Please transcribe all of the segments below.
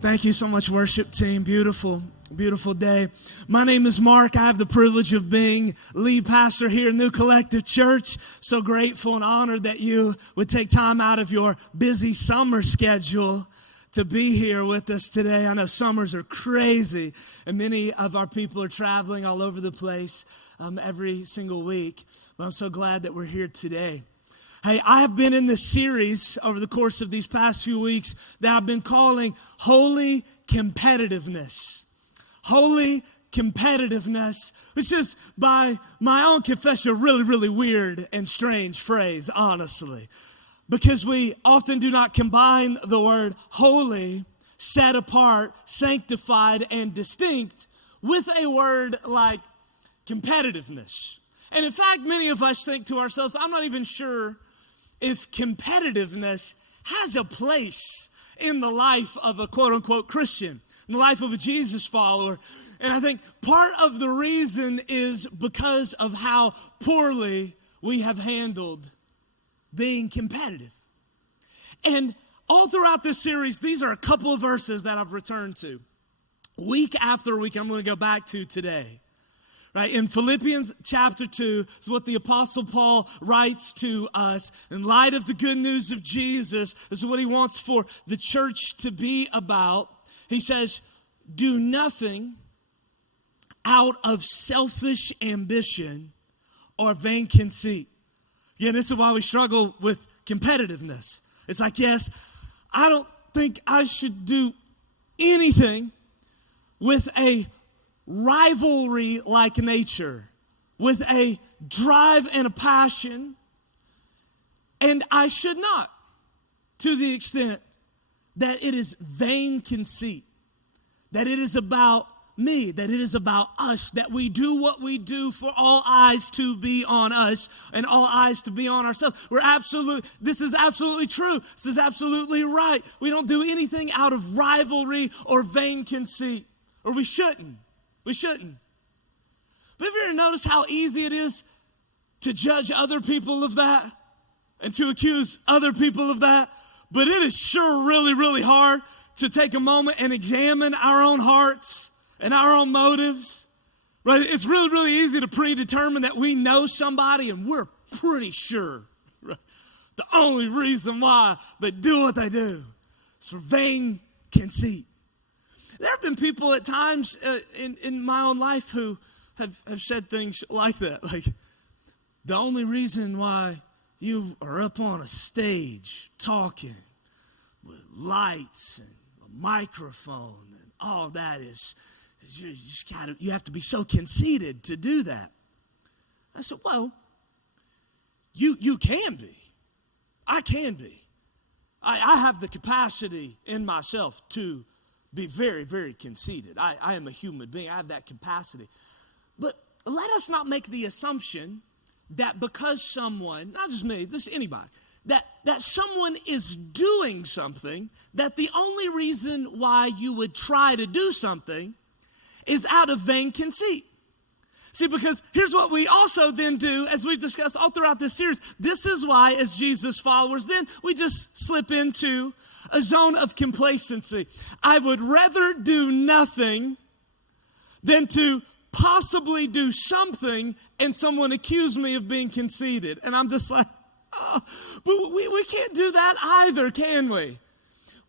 Thank you so much, worship team. Beautiful, beautiful day. My name is Mark. I have the privilege of being lead pastor here at New Collective Church. So grateful and honored that you would take time out of your busy summer schedule to be here with us today. I know summers are crazy, and many of our people are traveling all over the place every single week. But I'm so glad that we're here today. Hey, I have been in this series over the course of these past few weeks that I've been calling Holy Competitiveness. Holy Competitiveness, which is, by my own confession, a really, really weird and strange phrase, honestly. Because we often do not combine the word holy, set apart, sanctified, and distinct with a word like competitiveness. And in fact, many of us think to ourselves, I'm not even sure if competitiveness has a place in the life of a quote-unquote Christian, in the life of a Jesus follower. And I think part of the reason is because of how poorly we have handled being competitive. And all throughout this series, these are a couple of verses that I've returned to. Week after week, I'm going to go back to today. Right, in Philippians chapter 2 is what the Apostle Paul writes to us. In light of the good news of Jesus, this is what he wants for the church to be about. He says, do nothing out of selfish ambition or vain conceit. Again, this is why we struggle with competitiveness. It's like, yes, I don't think I should do anything with a rivalry-like nature, with a drive and a passion, and I should not, to the extent that it is vain conceit, that it is about me, that it is about us, that we do what we do for all eyes to be on us and all eyes to be on ourselves. This is absolutely true. This is absolutely right. We don't do anything out of rivalry or vain conceit, or we shouldn't. We shouldn't. But have you ever noticed how easy it is to judge other people of that and to accuse other people of that? But it is sure really, really hard to take a moment and examine our own hearts and our own motives. Right? It's really, really easy to predetermine that we know somebody and we're pretty sure, right, the only reason why they do what they do is for vain conceit. There have been people at times in my own life who have said things like that. Like, the only reason why you are up on a stage talking with lights and a microphone and all that is you have to be so conceited to do that. I said, well, you can be. I can be. I have the capacity in myself to be very, very conceited. I am a human being. I have that capacity. But let us not make the assumption that because someone, not just me, just anybody, that someone is doing something, that the only reason why you would try to do something is out of vain conceit. See, because here's what we also then do, as we've discussed all throughout this series. This is why, as Jesus followers, then we just slip into a zone of complacency. I would rather do nothing than to possibly do something and someone accuse me of being conceited. And I'm just like, oh, but we can't do that either, can we?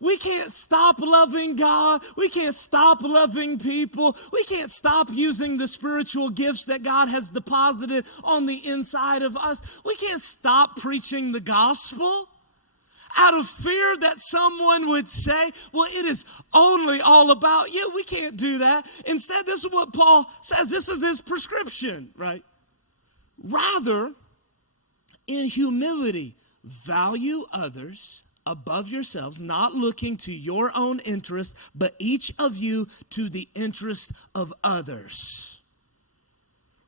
We can't stop loving God. We can't stop loving people. We can't stop using the spiritual gifts that God has deposited on the inside of us. We can't stop preaching the gospel out of fear that someone would say, well, it is only all about you. We can't do that. Instead, this is what Paul says. This is his prescription, right? Rather, in humility, value others above yourselves, not looking to your own interest, but each of you to the interest of others.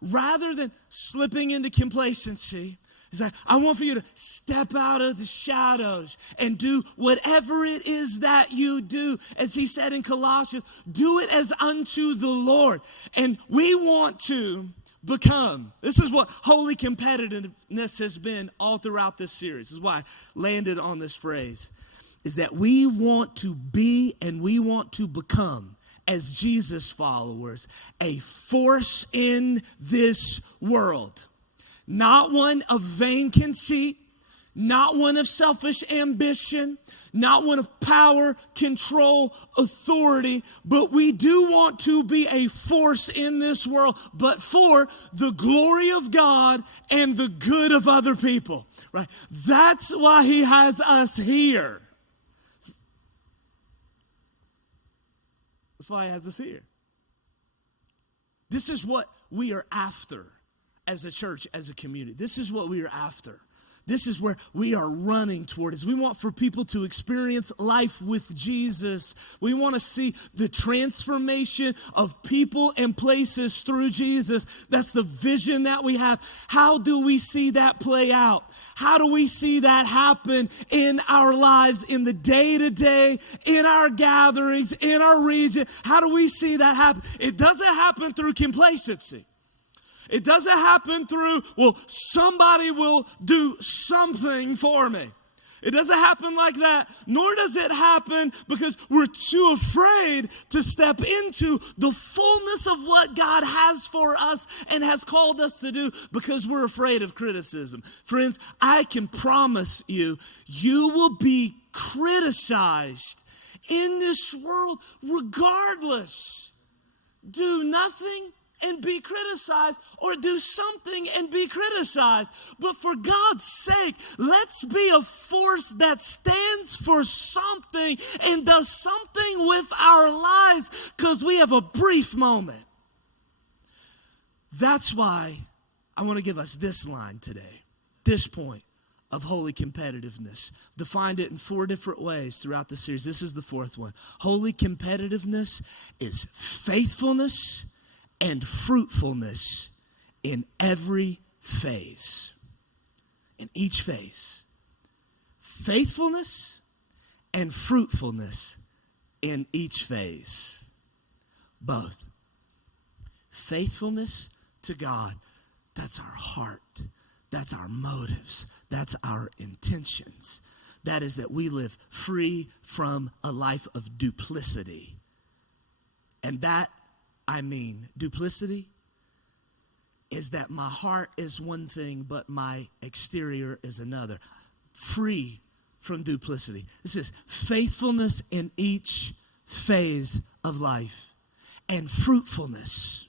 Rather than slipping into complacency, he's like, I want for you to step out of the shadows and do whatever it is that you do. As he said in Colossians, do it as unto the Lord. And we want to become. This is what holy competitiveness has been all throughout this series. This is why I landed on this phrase. is that we want to be and we want to become, as Jesus followers, a force in this world. Not one of vain conceit, not one of selfish ambition, not one of power, control, authority, but we do want to be a force in this world, but for the glory of God and the good of other people, right? That's why he has us here. That's why he has us here. This is what we are after as a church, as a community. This is what we are after. This is where we are running toward, is we want for people to experience life with Jesus. We want to see the transformation of people and places through Jesus. That's the vision that we have. How do we see that play out? How do we see that happen in our lives, in the day-to-day, in our gatherings, in our region? How do we see that happen? It doesn't happen through complacency. It doesn't happen through, well, somebody will do something for me. It doesn't happen like that, nor does it happen because we're too afraid to step into the fullness of what God has for us and has called us to do because we're afraid of criticism. Friends, I can promise you, you will be criticized in this world regardless. Do nothing and be criticized, or do something and be criticized. But for God's sake, let's be a force that stands for something and does something with our lives because we have a brief moment. That's why I want to give us this line today, this point of holy competitiveness. Defined it in 4 different ways throughout the series. This is the 4th one. Holy competitiveness is faithfulness and fruitfulness in every phase. In each phase. Faithfulness and fruitfulness in each phase. Both. Faithfulness to God, that's our heart. That's our motives. That's our intentions. That is that we live free from a life of duplicity. And that duplicity is that my heart is one thing, but my exterior is another. Free from duplicity. This is faithfulness in each phase of life and fruitfulness.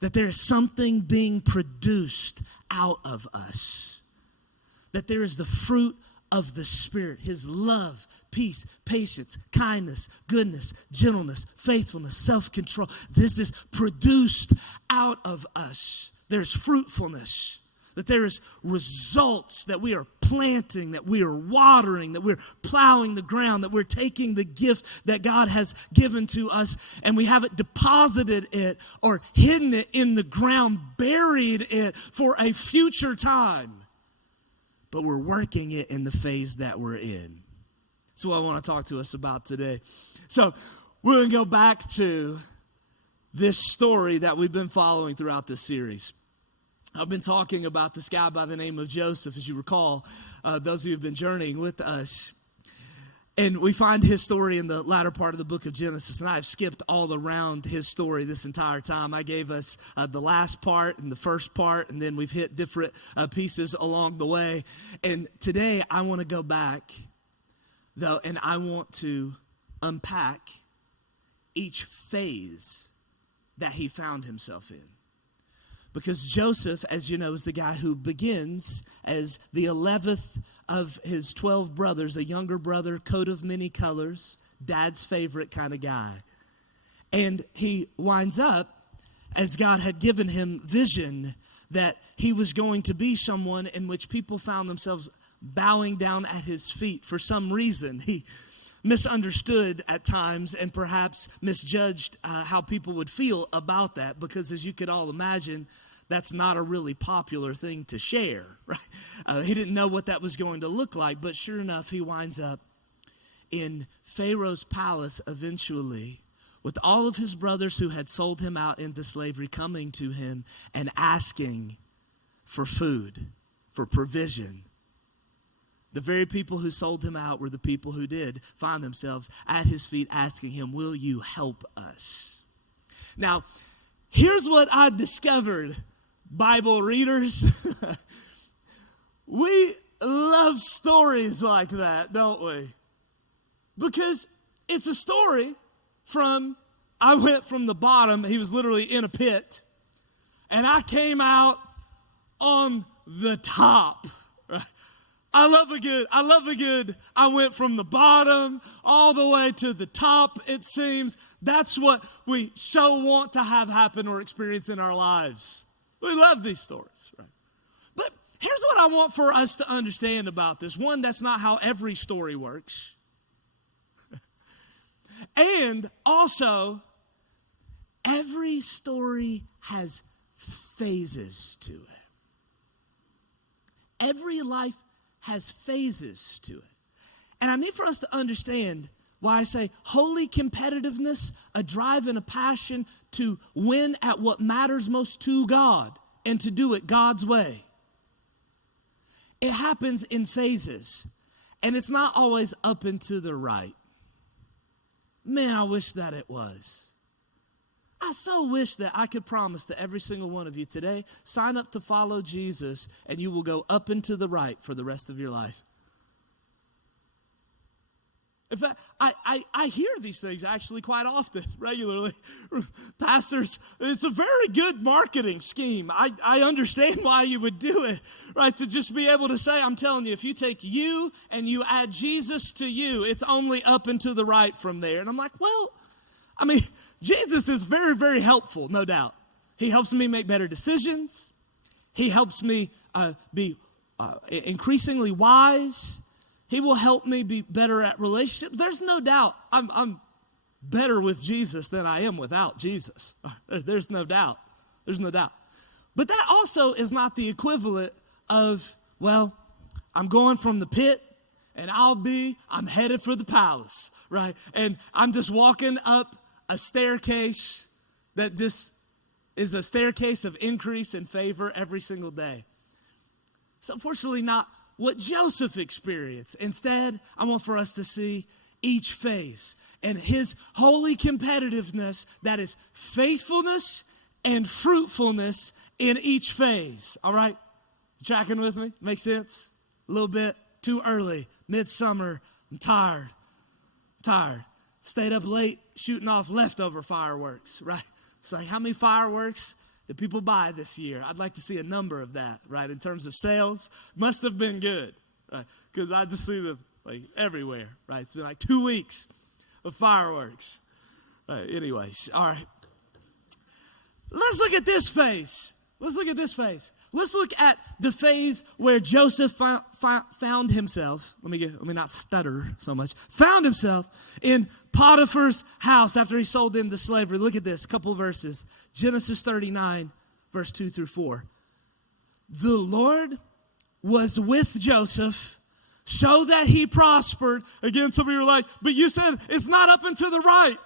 That there is something being produced out of us. That there is the fruit of the Spirit, His love, peace, patience, kindness, goodness, gentleness, faithfulness, self-control. This is produced out of us. There's fruitfulness. That there is results that we are planting, that we are watering, that we're plowing the ground, that we're taking the gift that God has given to us and we haven't deposited it or hidden it in the ground, buried it for a future time. But we're working it in the phase that we're in. That's what I want to talk to us about today. So we're going to go back to this story that we've been following throughout this series. I've been talking about this guy by the name of Joseph, as you recall, those of you who have been journeying with us. And we find his story in the latter part of the book of Genesis. And I've skipped all around his story this entire time. I gave us the last part and the first part, and then we've hit different pieces along the way. And today I want to go back, though, and I want to unpack each phase that he found himself in. Because Joseph, as you know, is the guy who begins as the 11th of his 12 brothers, a younger brother, coat of many colors, dad's favorite kind of guy. And he winds up, as God had given him vision, that he was going to be someone in which people found themselves bowing down at his feet for some reason. He misunderstood at times and perhaps misjudged how people would feel about that, because as you could all imagine, that's not a really popular thing to share, right? He didn't know what that was going to look like, but sure enough, he winds up in Pharaoh's palace eventually, with all of his brothers who had sold him out into slavery coming to him and asking for food, for provision. The very people who sold him out were the people who did find themselves at his feet asking him, will you help us? Now, here's what I discovered, Bible readers. We love stories like that, don't we? Because it's a story I went from the bottom, he was literally in a pit, and I came out on the top. I love a good, I went from the bottom all the way to the top, it seems. That's what we so want to have happen or experience in our lives. We love these stories, right? But here's what I want for us to understand about this. One, that's not how every story works. And also, every story has phases to it. Every life has phases to it. And I need for us to understand why I say holy competitiveness, a drive and a passion to win at what matters most to God and to do it God's way. It happens in phases, and it's not always up and to the right. Man, I wish that it was. I so wish that I could promise to every single one of you today, sign up to follow Jesus and you will go up and to the right for the rest of your life. In fact, I hear these things actually quite often, regularly. Pastors, it's a very good marketing scheme. I understand why you would do it, right? To just be able to say, I'm telling you, if you take you and you add Jesus to you, it's only up and to the right from there. And I'm like, well, I mean, Jesus is very, very helpful, no doubt. He helps me make better decisions. He helps me be increasingly wise. He will help me be better at relationships. There's no doubt I'm better with Jesus than I am without Jesus. There's no doubt. There's no doubt. But that also is not the equivalent of, well, I'm going from the pit and I'm headed for the palace, right? And I'm just walking up a staircase that just is a staircase of increase and favor every single day. It's unfortunately not what Joseph experienced. Instead, I want for us to see each phase and his holy competitiveness, that is faithfulness and fruitfulness in each phase. All right? You tracking with me? Make sense? A little bit too early. Midsummer. I'm tired. Stayed up late shooting off leftover fireworks, right? It's like, how many fireworks did people buy this year? I'd like to see a number of that, right? In terms of sales, must have been good, right? Because I just see them like everywhere, right? It's been like 2 weeks of fireworks. Right, anyways, all right. Let's look at this phase. Let's look at the phase where Joseph found himself. Let me not stutter so much. Found himself in Potiphar's house after he sold into slavery. Look at this, a couple verses. Genesis 39, verse 2 through 4. The Lord was with Joseph so that he prospered. Again, some of you are like, but you said it's not up and to the right.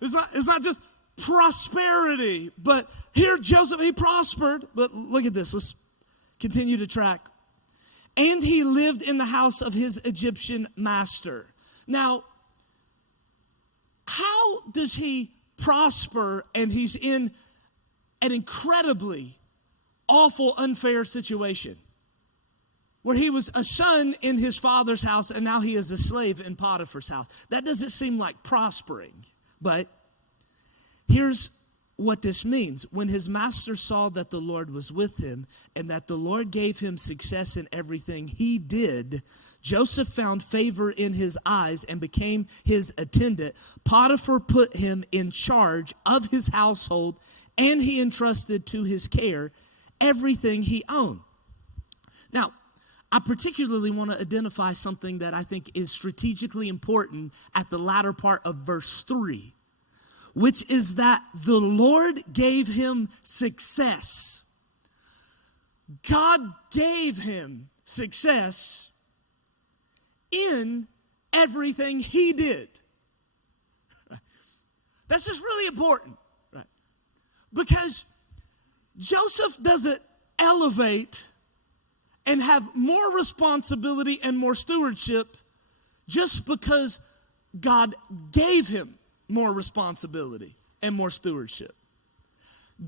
It's not just prosperity, but here Joseph, he prospered. But look at this. Let's continue to track. And he lived in the house of his Egyptian master. Now, how does he prosper and he's in an incredibly awful, unfair situation where he was a son in his father's house and now he is a slave in Potiphar's house? That doesn't seem like prospering, but here's what this means. When his master saw that the Lord was with him and that the Lord gave him success in everything he did, Joseph found favor in his eyes and became his attendant. Potiphar put him in charge of his household, and he entrusted to his care everything he owned. Now, I particularly want to identify something that I think is strategically important at the latter part of verse 3. Which is that the Lord gave him success. God gave him success in everything he did. That's just really important, right? Because Joseph doesn't elevate and have more responsibility and more stewardship just because God gave him more responsibility and more stewardship.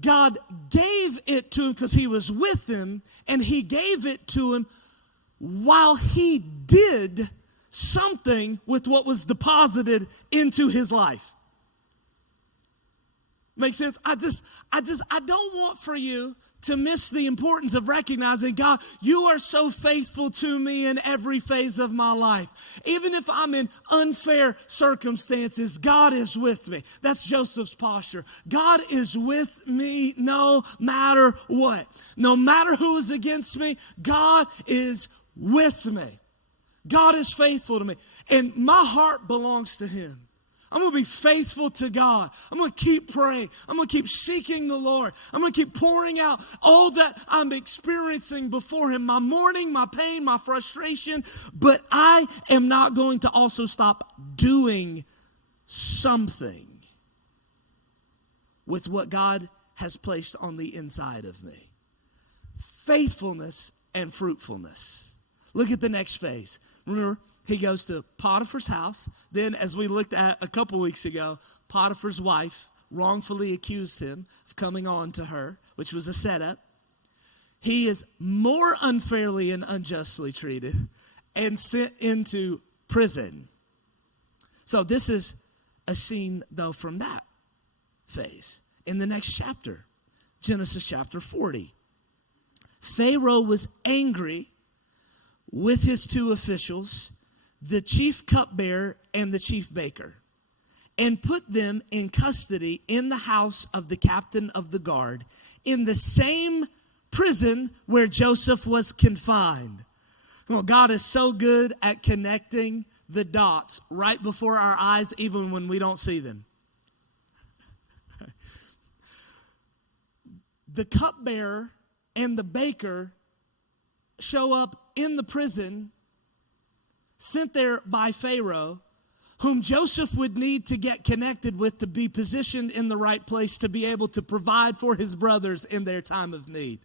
God gave it to him because he was with him, and he gave it to him while he did something with what was deposited into his life. Make sense? I don't want for you to miss the importance of recognizing, God, you are so faithful to me in every phase of my life. Even if I'm in unfair circumstances, God is with me. That's Joseph's posture. God is with me no matter what. No matter who is against me, God is with me. God is faithful to me. And my heart belongs to him. I'm going to be faithful to God. I'm going to keep praying. I'm going to keep seeking the Lord. I'm going to keep pouring out all that I'm experiencing before him, my mourning, my pain, my frustration. But I am not going to also stop doing something with what God has placed on the inside of me. Faithfulness and fruitfulness. Look at the next phase. Remember, he goes to Potiphar's house. Then, as we looked at a couple weeks ago, Potiphar's wife wrongfully accused him of coming on to her, which was a setup. He is more unfairly and unjustly treated and sent into prison. So this is a scene, though, from that phase. In the next chapter, Genesis chapter 40, Pharaoh was angry with his two officials, the chief cupbearer and the chief baker, and put them in custody in the house of the captain of the guard, in the same prison where Joseph was confined. Well, God is so good at connecting the dots right before our eyes, even when we don't see them. The cupbearer and the baker show up in the prison, sent there by Pharaoh, whom Joseph would need to get connected with to be positioned in the right place to be able to provide for his brothers in their time of need.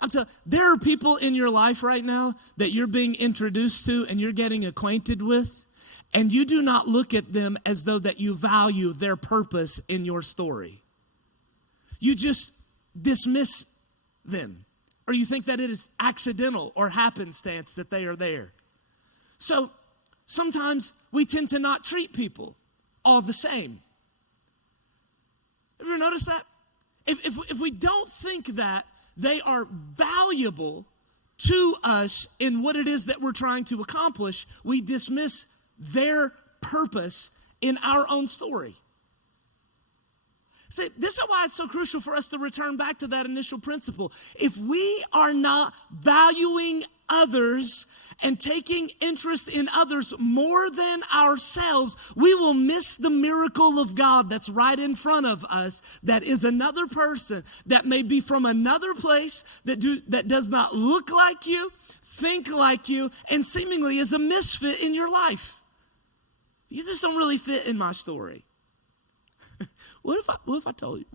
I'm telling you, there are people in your life right now that you're being introduced to and you're getting acquainted with, and you do not look at them as though that you value their purpose in your story. You just dismiss them, or you think that it is accidental or happenstance that they are there. So sometimes we tend to not treat people all the same. Have you ever noticed that? If we don't think that they are valuable to us in what it is that we're trying to accomplish, we dismiss their purpose in our own story. See, this is why it's so crucial for us to return back to that initial principle. If we are not valuing others and taking interest in others more than ourselves, we will miss the miracle of God that's right in front of us, that is another person, that may be from another place, that does not look like you, think like you, and seemingly is a misfit in your life. You just don't really fit in my story. What if I told you?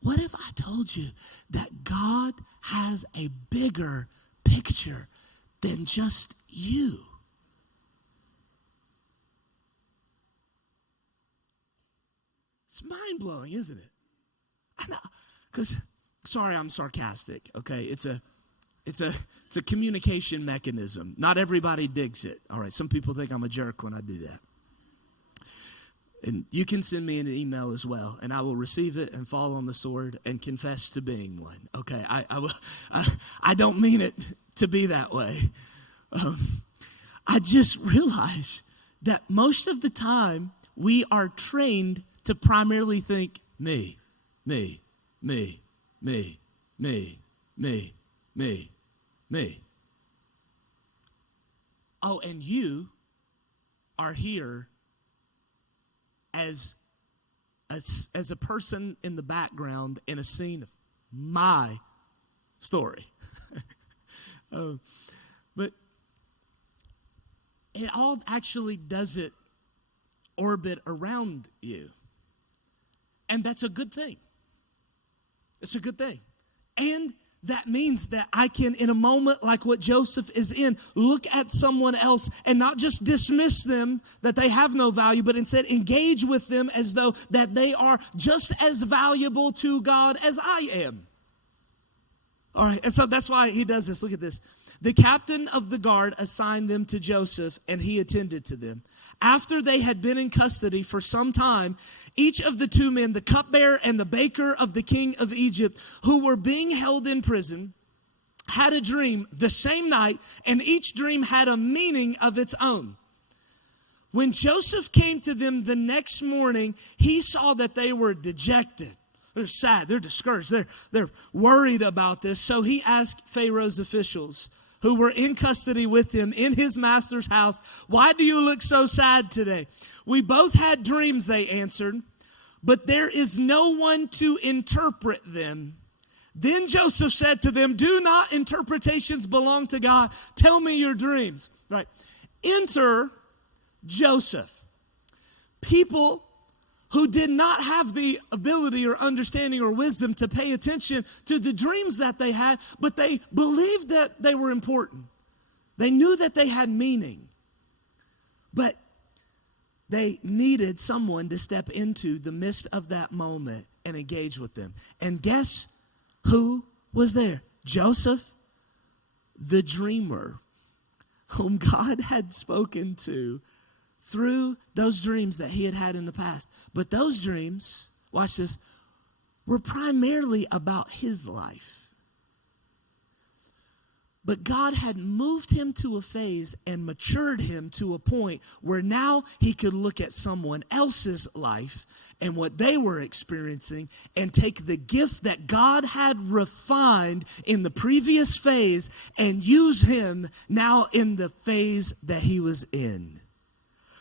What if I told you that God has a bigger picture than just you? It's mind-blowing, isn't it? I know, because sorry, I'm sarcastic. Okay, it's a communication mechanism. Not everybody digs it. All right, some people think I'm a jerk when I do that. And you can send me an email as well, and I will receive it and fall on the sword and confess to being one. Okay, I don't mean it to be that way. I just realize that most of the time we are trained to primarily think me, me, me, me, me, me, me, me. Oh, and you are here as a person in the background in a scene of my story. But it all actually doesn't orbit around you. And that's a good thing. It's a good thing. And that means that I can, in a moment like what Joseph is in, look at someone else and not just dismiss them, that they have no value, but instead engage with them as though that they are just as valuable to God as I am. All right, and so that's why he does this. Look at this. The captain of the guard assigned them to Joseph, and he attended to them. After they had been in custody for some time, each of the two men, the cupbearer and the baker of the king of Egypt, who were being held in prison, had a dream the same night, and each dream had a meaning of its own. When Joseph came to them the next morning, he saw that they were dejected. They're sad, they're discouraged, they're worried about this. So he asked Pharaoh's officials, who were in custody with him in his master's house, "Why do you look so sad today?" "We both had dreams," they answered, "but there is no one to interpret them." Then Joseph said to them, "Do not interpretations belong to God? Tell me your dreams." Right. Enter Joseph. People who did not have the ability or understanding or wisdom to pay attention to the dreams that they had, but they believed that they were important. They knew that they had meaning. But they needed someone to step into the midst of that moment and engage with them. And guess who was there? Joseph, the dreamer, whom God had spoken to through those dreams that he had had in the past. But those dreams, watch this, were primarily about his life. But God had moved him to a phase and matured him to a point where now he could look at someone else's life and what they were experiencing and take the gift that God had refined in the previous phase and use him now in the phase that he was in.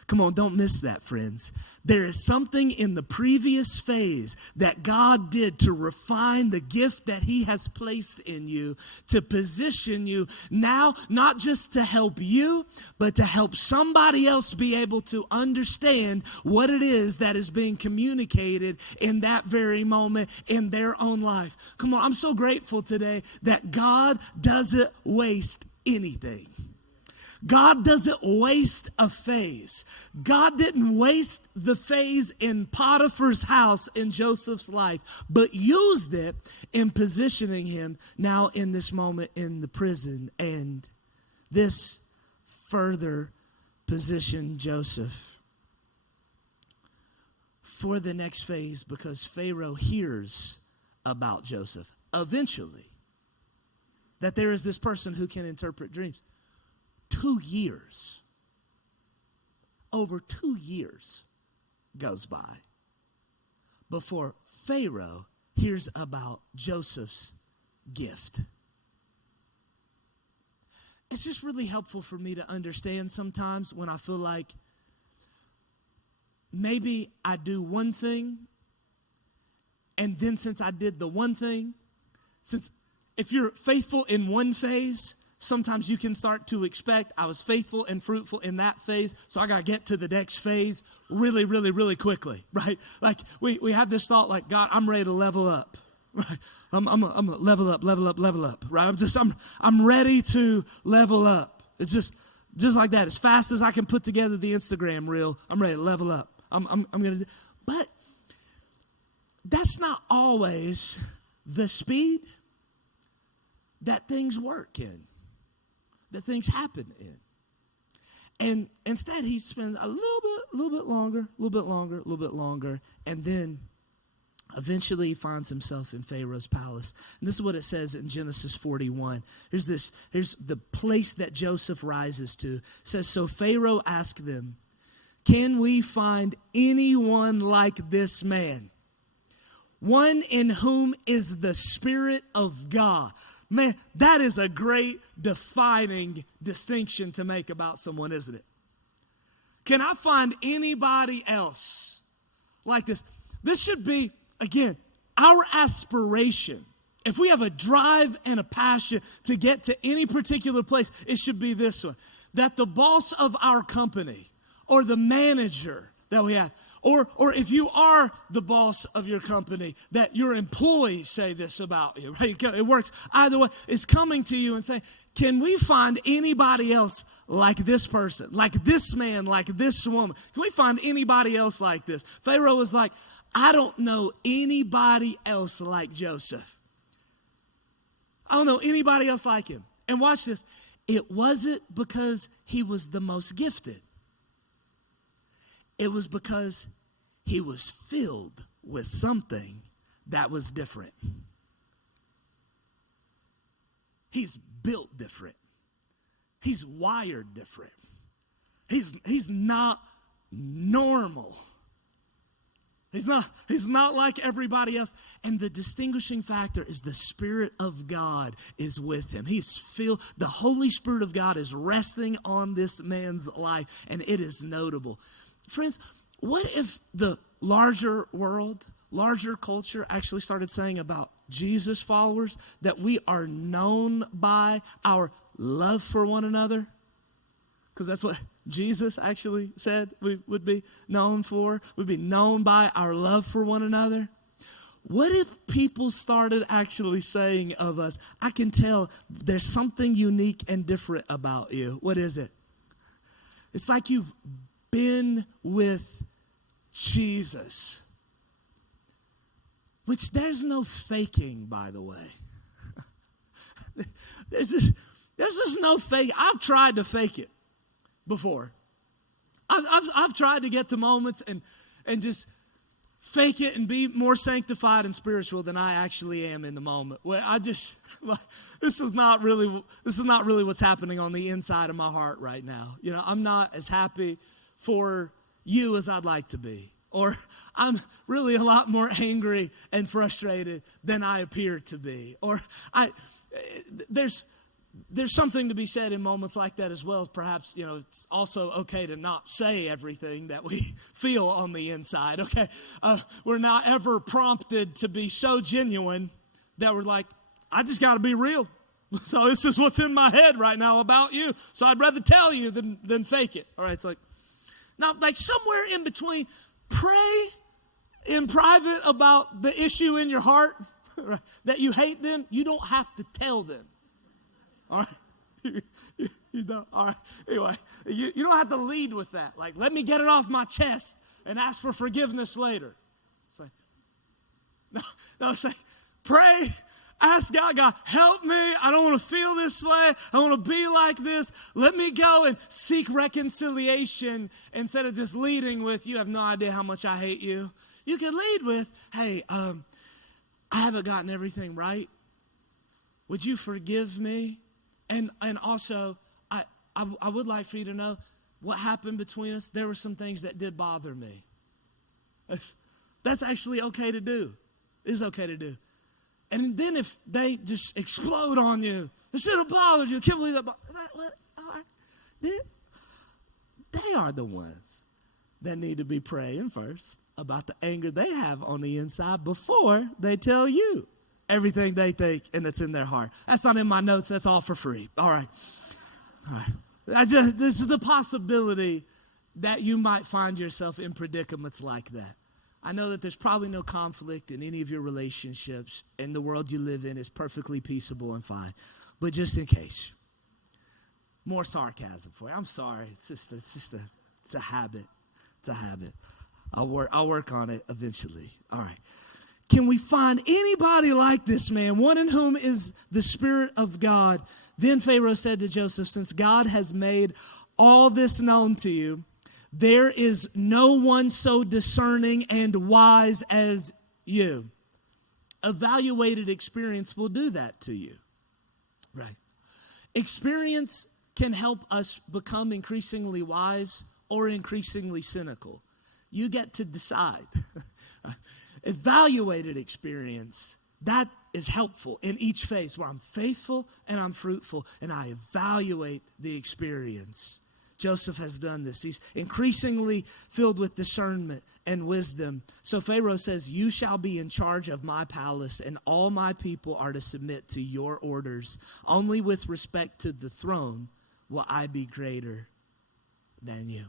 Come on, don't miss that, friends. There is something in the previous phase that God did to refine the gift that he has placed in you, to position you now, not just to help you, but to help somebody else be able to understand what it is that is being communicated in that very moment in their own life. Come on, I'm so grateful today that God doesn't waste anything. God doesn't waste a phase. God didn't waste the phase in Potiphar's house in Joseph's life, but used it in positioning him now in this moment in the prison. And this further positioned Joseph for the next phase, because Pharaoh hears about Joseph eventually, that there is this person who can interpret dreams. 2 years, over 2 years goes by before Pharaoh hears about Joseph's gift. It's just really helpful for me to understand sometimes when I feel like maybe I do one thing, and then since I did the one thing, since if you're faithful in one phase, sometimes you can start to expect, I was faithful and fruitful in that phase, so I got to get to the next phase really, really, really quickly, right? Like we have this thought like, God, I'm ready to level up, right? I'm level up, right? I'm ready to level up. It's just like that. As fast as I can put together the Instagram reel, I'm ready to level up. I'm going to, but that's not always the speed that things work in, that things happen in. And instead, he spends a little bit longer, and then eventually he finds himself in Pharaoh's palace. And this is what it says in Genesis 41. Here's the place that Joseph rises to. It says, so Pharaoh asked them, can we find anyone like this man? One in whom is the Spirit of God. Man, that is a great defining distinction to make about someone, isn't it? Can I find anybody else like this? This should be, again, our aspiration. If we have a drive and a passion to get to any particular place, it should be this one. That the boss of our company or the manager that we have Or if you are the boss of your company, that your employees say this about you, right? It works either way. It's coming to you and saying, can we find anybody else like this person, like this man, like this woman? Can we find anybody else like this? Pharaoh was like, I don't know anybody else like Joseph. I don't know anybody else like him. And watch this. It wasn't because he was the most gifted. It was because he was filled with something that was different. He's built different. He's wired different. He's not normal. He's not like everybody else. And the distinguishing factor is the Spirit of God is with him. He's filled, the Holy Spirit of God is resting on this man's life, and it is notable. Friends, what if the larger world, larger culture actually started saying about Jesus followers that we are known by our love for one another? Because that's what Jesus actually said we would be known for. We'd be known by our love for one another. What if people started actually saying of us, I can tell there's something unique and different about you. What is it? It's like you've been with Jesus. Which there's no faking, by the way. There's just no fake. I've tried to fake it before. I've tried to get to moments and just fake it and be more sanctified and spiritual than I actually am in the moment. Where I just this is not really what's happening on the inside of my heart right now. You know, I'm not as happy for you as I'd like to be. Or I'm really a lot more angry and frustrated than I appear to be. Or there's something to be said in moments like that as well. Perhaps, you know, it's also okay to not say everything that we feel on the inside, okay? We're not ever prompted to be so genuine that we're like, I just got to be real. So this is what's in my head right now about you. So I'd rather tell you than fake it. All right, it's like, now, like somewhere in between, pray in private about the issue in your heart, right, that you hate them. You don't have to tell them. All right? You don't. All right. Anyway, you don't have to lead with that. Like, let me get it off my chest and ask for forgiveness later. It's like, no, it's like, pray. Ask God, help me. I don't want to feel this way. I don't want to be like this. Let me go and seek reconciliation instead of just leading with, you have no idea how much I hate you. You can lead with, hey, I haven't gotten everything right. Would you forgive me? And also, I would like for you to know what happened between us. There were some things that did bother me. That's actually okay to do. It's okay to do. And then if they just explode on you, it should have bothered you. Can't believe that. They are the ones that need to be praying first about the anger they have on the inside before they tell you everything they think and that's in their heart. That's not in my notes. That's all for free. All right. This is the possibility that you might find yourself in predicaments like that. I know that there's probably no conflict in any of your relationships, and the world you live in is perfectly peaceable and fine. But just in case, more sarcasm for you. I'm sorry. It's a habit. It's a habit. I'll work on it eventually. All right. Can we find anybody like this man, one in whom is the Spirit of God? Then Pharaoh said to Joseph, since God has made all this known to you, there is no one so discerning and wise as you. Evaluated experience will do that to you. Right. Experience can help us become increasingly wise or increasingly cynical. You get to decide. Evaluated experience, that is helpful in each phase where I'm faithful and I'm fruitful and I evaluate the experience. Joseph has done this. He's increasingly filled with discernment and wisdom. So Pharaoh says, you shall be in charge of my palace, and all my people are to submit to your orders. Only with respect to the throne will I be greater than you.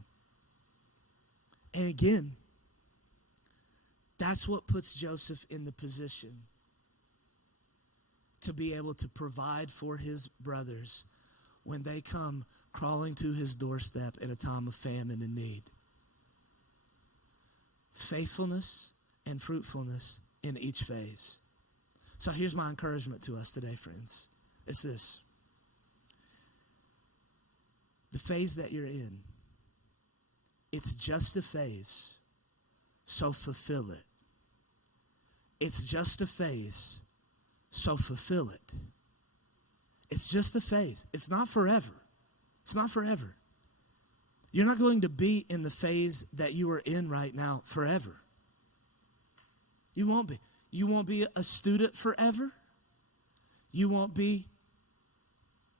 And again, That's what puts Joseph in the position to be able to provide for his brothers when they come crawling to his doorstep in a time of famine and need. Faithfulness and fruitfulness in each phase. So here's my encouragement to us today, friends. It's this. The phase that you're in, it's just a phase, so fulfill it. It's just a phase, so fulfill it. It's just a phase. It's not forever. It's not forever. You're not going to be in the phase that you are in right now forever. You won't be. You won't be a student forever. You won't be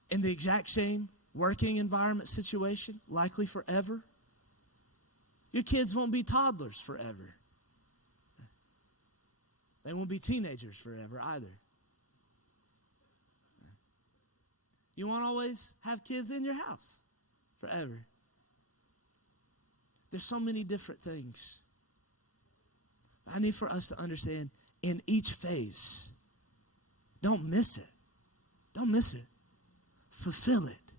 in the exact same working environment situation, likely forever. Your kids won't be toddlers forever. They won't be teenagers forever either. You won't always have kids in your house forever. There's so many different things. I need for us to understand in each phase, don't miss it. Don't miss it. Fulfill it.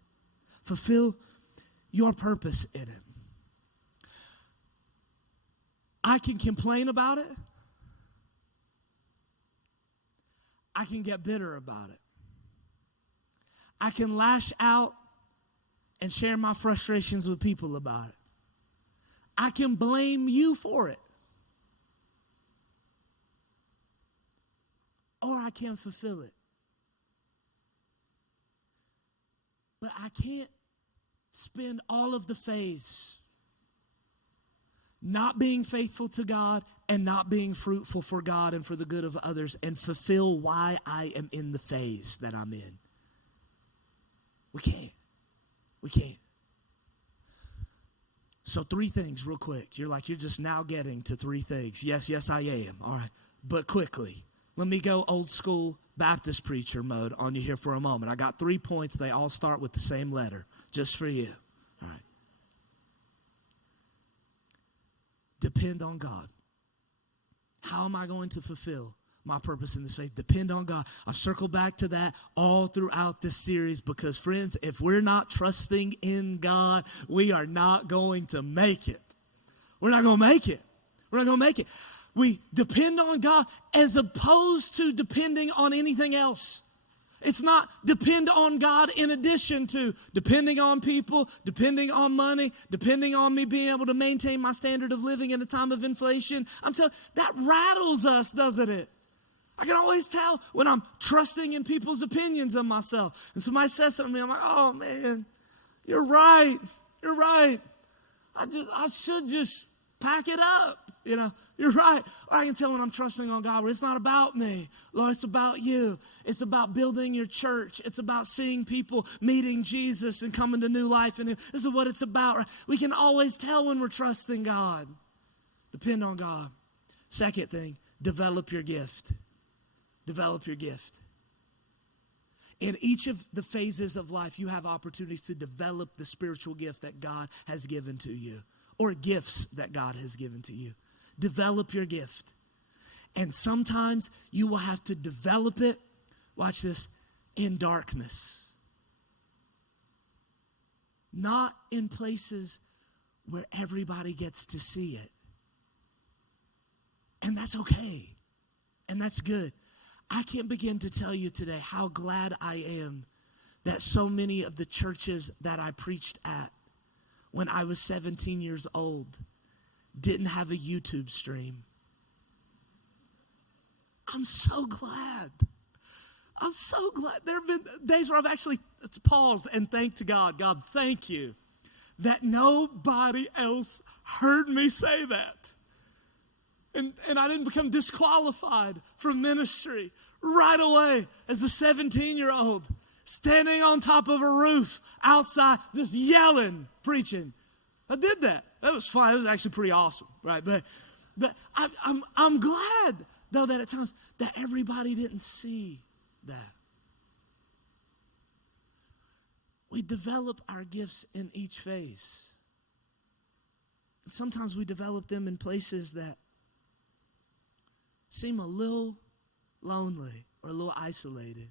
Fulfill your purpose in it. I can complain about it. I can get bitter about it. I can lash out and share my frustrations with people about it. I can blame you for it. Or I can fulfill it. But I can't spend all of the phase not being faithful to God and not being fruitful for God and for the good of others and fulfill why I am in the phase that I'm in. We can't. We can't. So 3 things real quick. You're just now getting to 3 things. Yes, I am. All right. But quickly, let me go old school Baptist preacher mode on you here for a moment. I got 3 points. They all start with the same letter, just for you. All right. Depend on God. How am I going to fulfill my purpose in this faith? Depend on God. I've circled back to that all throughout this series because, friends, if we're not trusting in God, we are not going to make it. We're not going to make it. We're not going to make it. We depend on God as opposed to depending on anything else. It's not depend on God in addition to depending on people, depending on money, depending on me being able to maintain my standard of living in a time of inflation. I'm telling you, that rattles us, doesn't it? I can always tell when I'm trusting in people's opinions of myself. And somebody says something to me, I'm like, oh man, you're right. You're right. I should just pack it up. You're right. Or I can tell when I'm trusting on God, where it's not about me. Lord, it's about you. It's about building your church. It's about seeing people meeting Jesus and coming to new life. And this is what it's about. We can always tell when we're trusting God. Depend on God. Second thing, develop your gift. Develop your gift. In each of the phases of life, you have opportunities to develop the spiritual gift that God has given to you, or gifts that God has given to you. Develop your gift. And sometimes you will have to develop it, watch this, in darkness. Not in places where everybody gets to see it. And that's okay. And that's good. I can't begin to tell you today how glad I am that so many of the churches that I preached at when I was 17 years old didn't have a YouTube stream. I'm so glad. I'm so glad. There have been days where I've actually paused and thanked God. God, thank you that nobody else heard me say that. And I didn't become disqualified from ministry right away as a 17-year-old standing on top of a roof outside just yelling, preaching. I did that. That was fun. It was actually pretty awesome, right? But I'm glad, though, that at times that everybody didn't see that. We develop our gifts in each phase. And sometimes we develop them in places that seem a little lonely or a little isolated,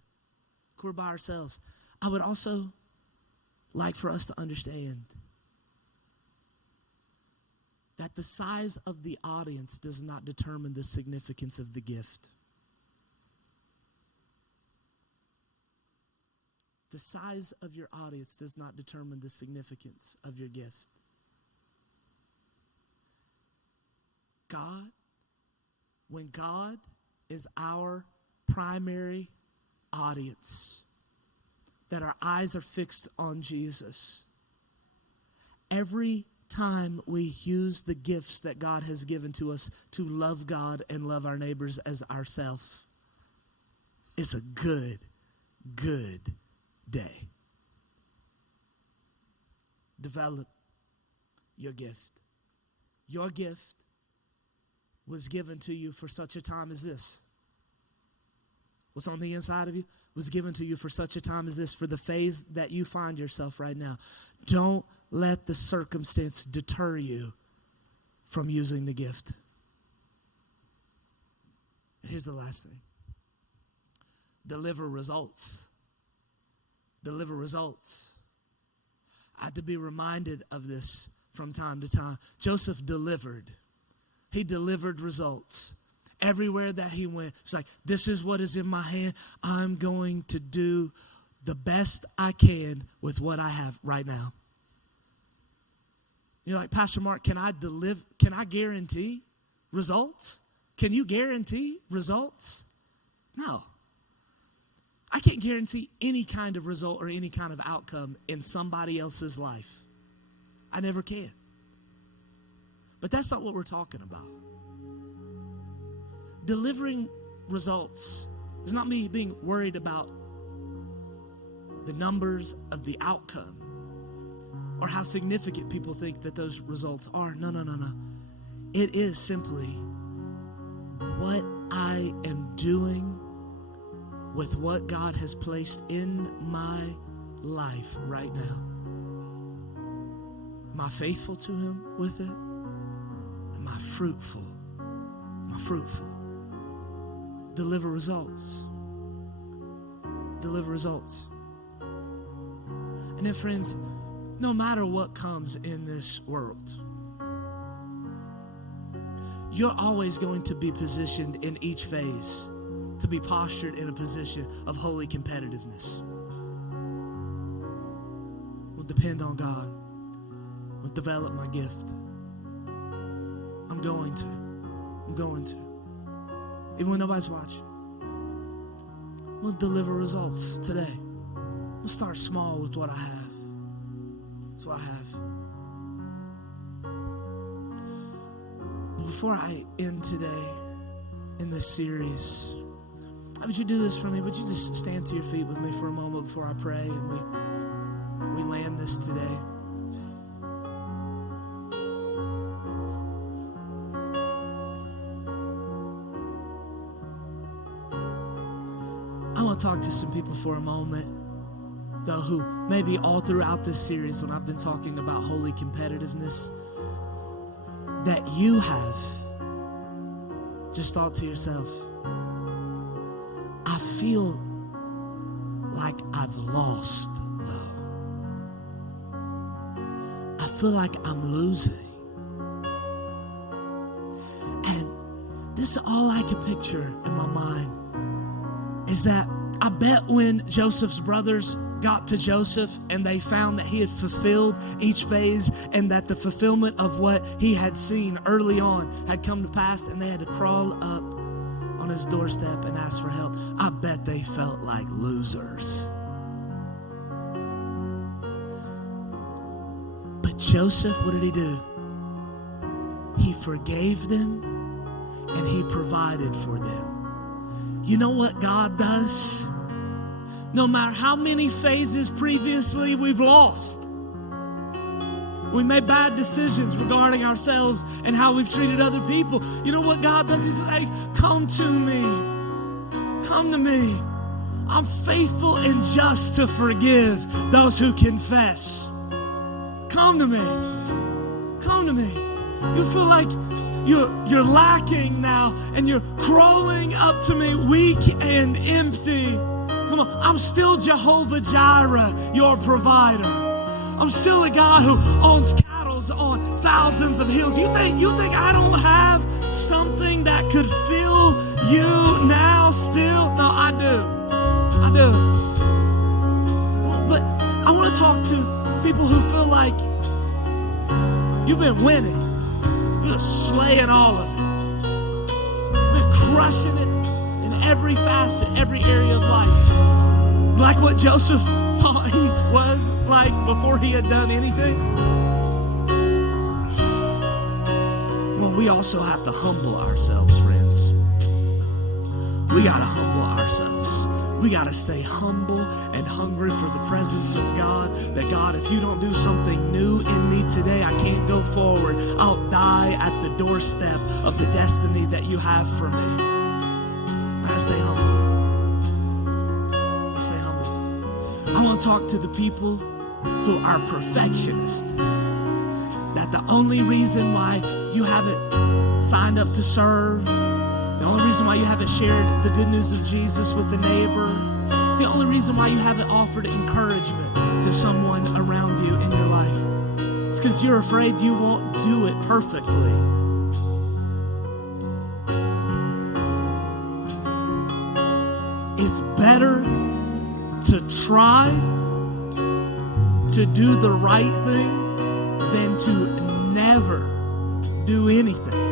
we're by ourselves, I would also like for us to understand that the size of the audience does not determine the significance of the gift. The size of your audience does not determine the significance of your gift. When God is our primary audience, that our eyes are fixed on Jesus, every time we use the gifts that God has given to us to love God and love our neighbors as ourselves, it's a good day. Develop your gift. Your gift was given to you for such a time as this. What's on the inside of you was given to you for such a time as this, for the phase that you find yourself right now. Don't let the circumstance deter you from using the gift. And here's the last thing. Deliver results. Deliver results. I had to be reminded of this from time to time. Joseph delivered. He delivered results. Everywhere that he went, it's like, this is what is in my hand. I'm going to do the best I can with what I have right now. You're like, Pastor Mark, can I guarantee results? Can you guarantee results? No. I can't guarantee any kind of result or any kind of outcome in somebody else's life. I never can. But that's not what we're talking about. Delivering results is not me being worried about the numbers of the outcome or how significant people think that those results are. No. It is simply what I am doing with what God has placed in my life right now. Am I faithful to Him with it? Am I fruitful? Am I fruitful? Deliver results. Deliver results. And then, friends, no matter what comes in this world, you're always going to be positioned in each phase to be postured in a position of holy competitiveness. We'll depend on God. We'll develop my gift. I'm going to. Even when nobody's watching. We'll deliver results today. We'll start small with what I have. That's what I have. Before I end today in this series, how would you do this for me? Would you just stand to your feet with me for a moment before I pray and we land this today? I want to talk to some people for a moment, though, who maybe all throughout this series, when I've been talking about holy competitiveness, that you have just thought to yourself, I feel like I've lost, though. I feel like I'm losing. And this is all I could picture in my mind, is that I bet when Joseph's brothers got to Joseph and they found that he had fulfilled each phase and that the fulfillment of what he had seen early on had come to pass, and they had to crawl up on his doorstep and ask for help, I bet they felt like losers. But Joseph, what did he do? He forgave them and he provided for them. You know what God does? No matter how many phases previously we've lost, we made bad decisions regarding ourselves and how we've treated other people. You know what God does? He's like, come to me. Come to me. I'm faithful and just to forgive those who confess. Come to me. Come to me. You feel like you're lacking now, and you're crawling up to me weak and empty. Come on, I'm still Jehovah Jireh, your provider. I'm still a God who owns cattle on thousands of hills. You think I don't have something that could fill you now still? No, I do. But I want to talk to people who feel like you've been winning. You're just slaying all of it. You've been crushing it in every facet, every area of life. Like what Joseph thought he was like before he had done anything. Well, we also have to humble ourselves, friends. We got to humble ourselves. We got to stay humble and hungry for the presence of God. That God, if you don't do something new in me today, I can't go forward. I'll die at the doorstep of the destiny that you have for me. I gotta stay humble. Stay humble. I want to talk to the people who are perfectionists. That the only reason why you haven't signed up to serve, the only reason why you haven't shared the good news of Jesus with a neighbor, the only reason why you haven't offered encouragement to someone around you in your life, it's because you're afraid you won't do it perfectly. It's better to try to do the right thing than to never do anything.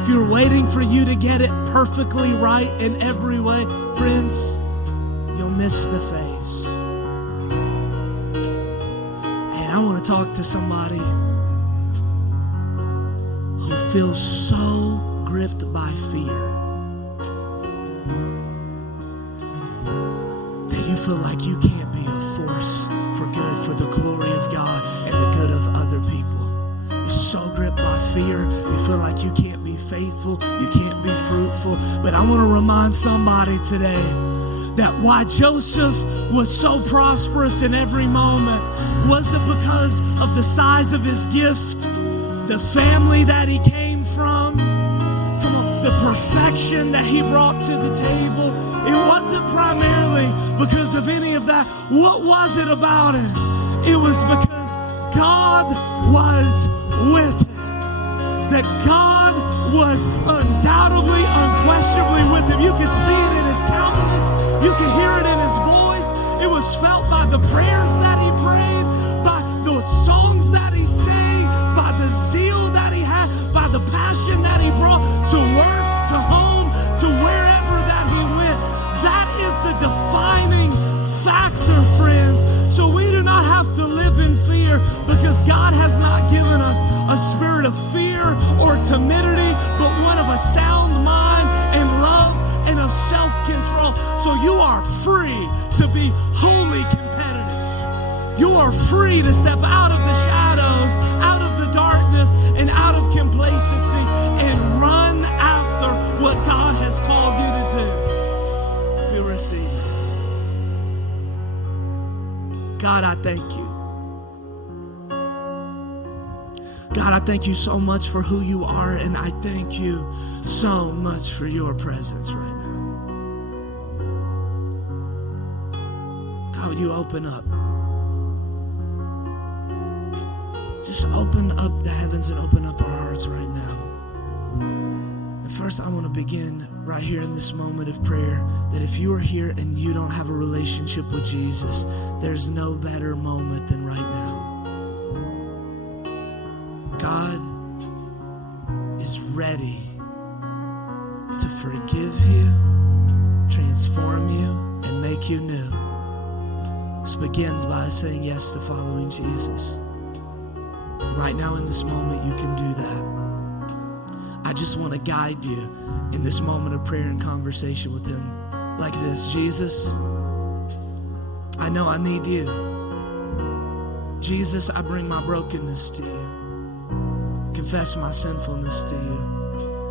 If you're waiting for you to get it perfectly right in every way, friends, you'll miss the phase. And I want to talk to somebody who feels so gripped by fear that you feel like you can't be a force for good, for the glory of God and the good of other people. You're so gripped by fear, you feel like you can't be faithful, you can't be fruitful. But I want to remind somebody today that why Joseph was so prosperous in every moment wasn't because of the size of his gift, the family that he came from, come on, the perfection that he brought to the table. It wasn't primarily because of any of that. What was it about it? It was because God was with him. That God was undoubtedly, unquestionably with him. You could see it in his countenance. You could hear it in his voice. It was felt by the prayers that he prayed, by the songs that he sang, by the zeal that he had, by the passion that he brought to work, to home, to wherever that he went. That is the defining factor, friends. So we do not have to live in fear, because God has not given us a spirit of fear or timidity, but one of a sound mind and love and of self-control. So you are free to be wholly competitive. You are free to step out of the shadows, out of the darkness, and out of complacency and run after what God has called you to do. If you receive it. God, I thank you. God, I thank you so much for who you are, and I thank you so much for your presence right now. God, would you open up? Just open up the heavens and open up our hearts right now. And first, I want to begin right here in this moment of prayer, that if you are here and you don't have a relationship with Jesus, there's no better moment than right now. God is ready to forgive you, transform you, and make you new. This begins by saying yes to following Jesus. Right now in this moment, you can do that. I just want to guide you in this moment of prayer and conversation with him like this. Jesus, I know I need you. Jesus, I bring my brokenness to you. Confess my sinfulness to you.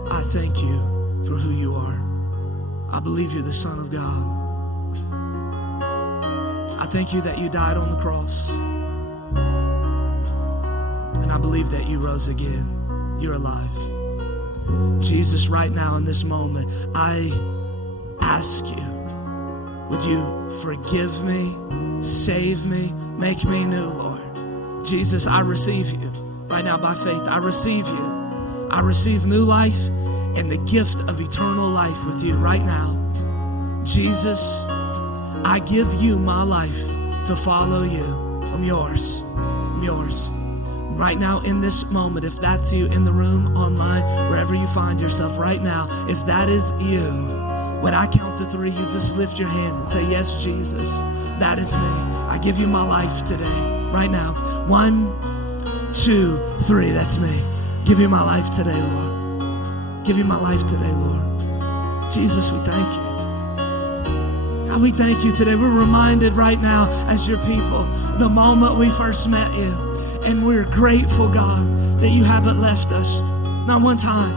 I thank you for who you are. I believe you're the Son of God. I thank you that you died on the cross. And I believe that you rose again. You're alive. Jesus, right now in this moment, I ask you, would you forgive me, save me, make me new, Lord? Jesus, I receive you right now by faith. I receive you. I receive new life and the gift of eternal life with you right now. Jesus, I give you my life to follow you. I'm yours. I'm yours. Right now in this moment, if that's you in the room, online, wherever you find yourself right now, if that is you, when I count to 3, you just lift your hand and say, yes, Jesus, that is me. I give you my life today, right now. 1, 2, 3, that's me. Give you my life today, Lord. Give you my life today, Lord. Jesus, we thank you. God, we thank you today. We're reminded right now as your people, the moment we first met you. And we're grateful, God, that you haven't left us. Not one time.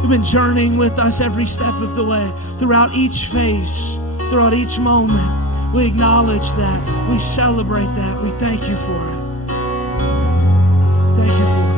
You've been journeying with us every step of the way, throughout each phase, throughout each moment. We acknowledge that. We celebrate that. We thank you for it. Thank you for it.